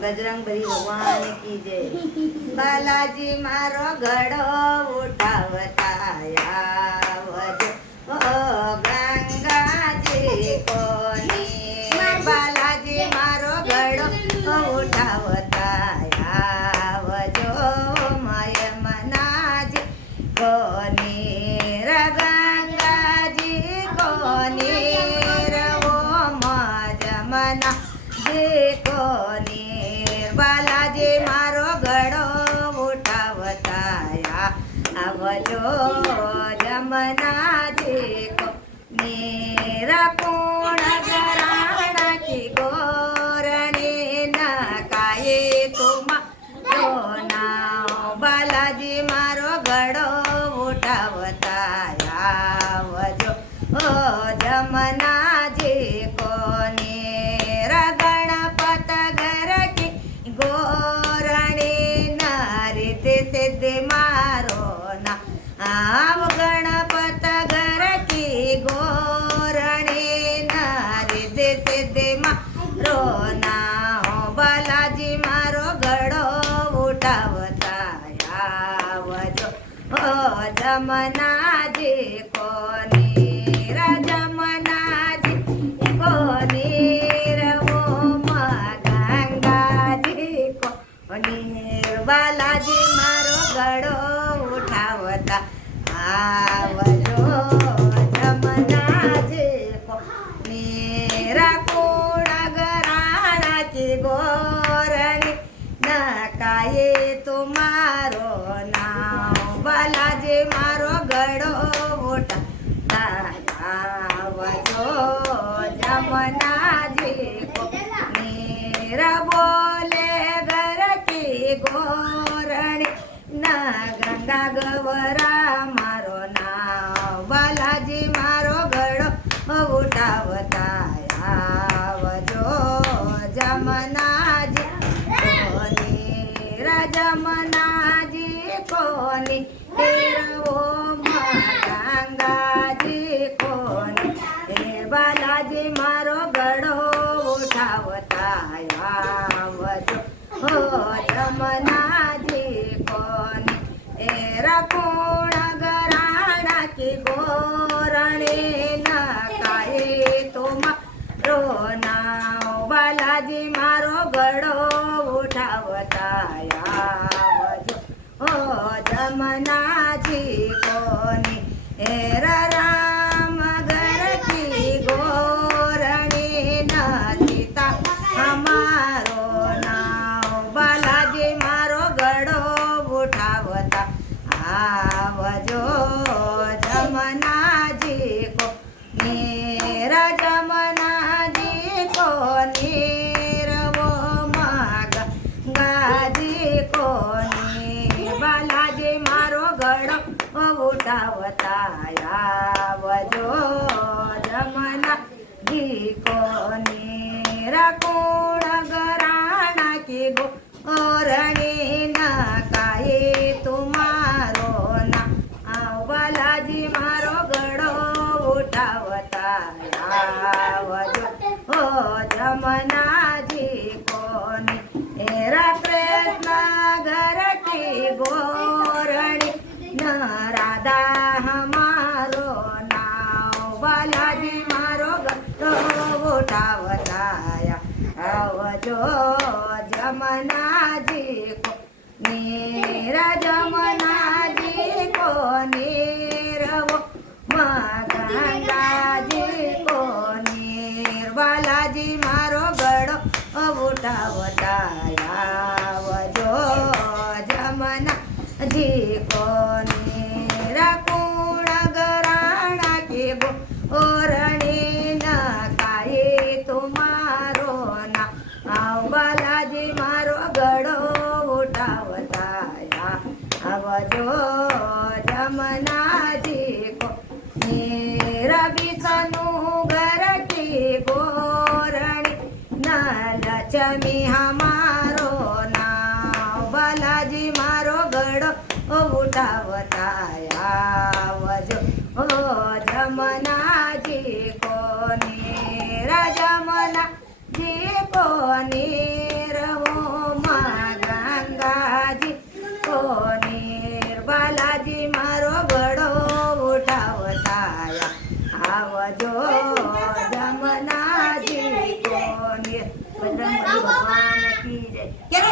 बजरंगबली भगवान की जय। बालाजी मारो घड़ो उठावता आवजो ओ गंगा जी कोनी। बालाजी मारो घड़ो उठावता आवजो यमुनाजी कोनी। गंगा जी कोनी जमुना जी कोनी। बालाजी मारो घड़ो उठावता आवजो जमुनाजी को। मेरा कोण घराणा की गोरणी नकाये तुम्हारो नाव। बालाजी मारो घड़ो उठावता आवजो ओ जमुनाजी कोनी। गणपत घर की गोरणी रिद्धि सिद्धि मारो ना आव। गणपत घर की गोरणी रिद्धि सिद्धि मारो ना। बालाजी मारो घड़ो उठावता आवजो ओ जमुनाजी कोनी। जमुनाजी कोनी बालाजी मारो घड़ो उठावता आवजो जमुनाजी को। मेरा कोण घराणा की गोरणी नकाये तुम्हारो नाव। बालाजी मारो घड़ो उठावता आवजो जमुनाजी को। मेरा बोले गोरणी न गंगा गवरा मारो नाव। बालाजी मारो घड़ो उठावता आवजो जमुनाजी कोनी। जमुनाजी कोनी गंगाजी कोनी। बालाजी मारो घड़ो उठावता आवजो ओ जमुनाजी कोनी। कोण घराणा की गोरणी नकाये तुम्हारो नाव। बालाजी मारो घड़ो उठावता आवजो ओ जमुनाजी कोनी। राम घर की गोरणी सीता हमारो नाव। बालाजी मारो घड़ो उठावता आवजो जमुनाजी को। मेरा जमुनाजी को नीरवो गंगाजी को। बालाजी मारो घड़ो उठावता आवजो जमुनाजी को। कोण घराणा की गोरणी नकाये तुम्हारो ना आव। बालाजी मारो घड़ो उठावता आवजो ओ जमुनाजी कोनी। कृष्ण घर की गोरणी न राधा हमारो नाव। बालाजी मारो घड़ो उठावता आवजो जमुनाजी को। जमुनाजी को नीरवो गंगाजी को। बालाजी मारो घड़ो उठावता आवजो जमुनाजी को। कोण घराणा की गोरणी नकाये तुम्हारो ना आव। बालाजी मारो घड़ो उठावता आवजो जमुनाजी को। विष्णु घर की गोरणी न लक्ष्मी हमारो नाव। बालाजी मारो घड़ो उठावता आवजो ओ जमुनाजी को। जमुनाजी को नीरवो ક્યારે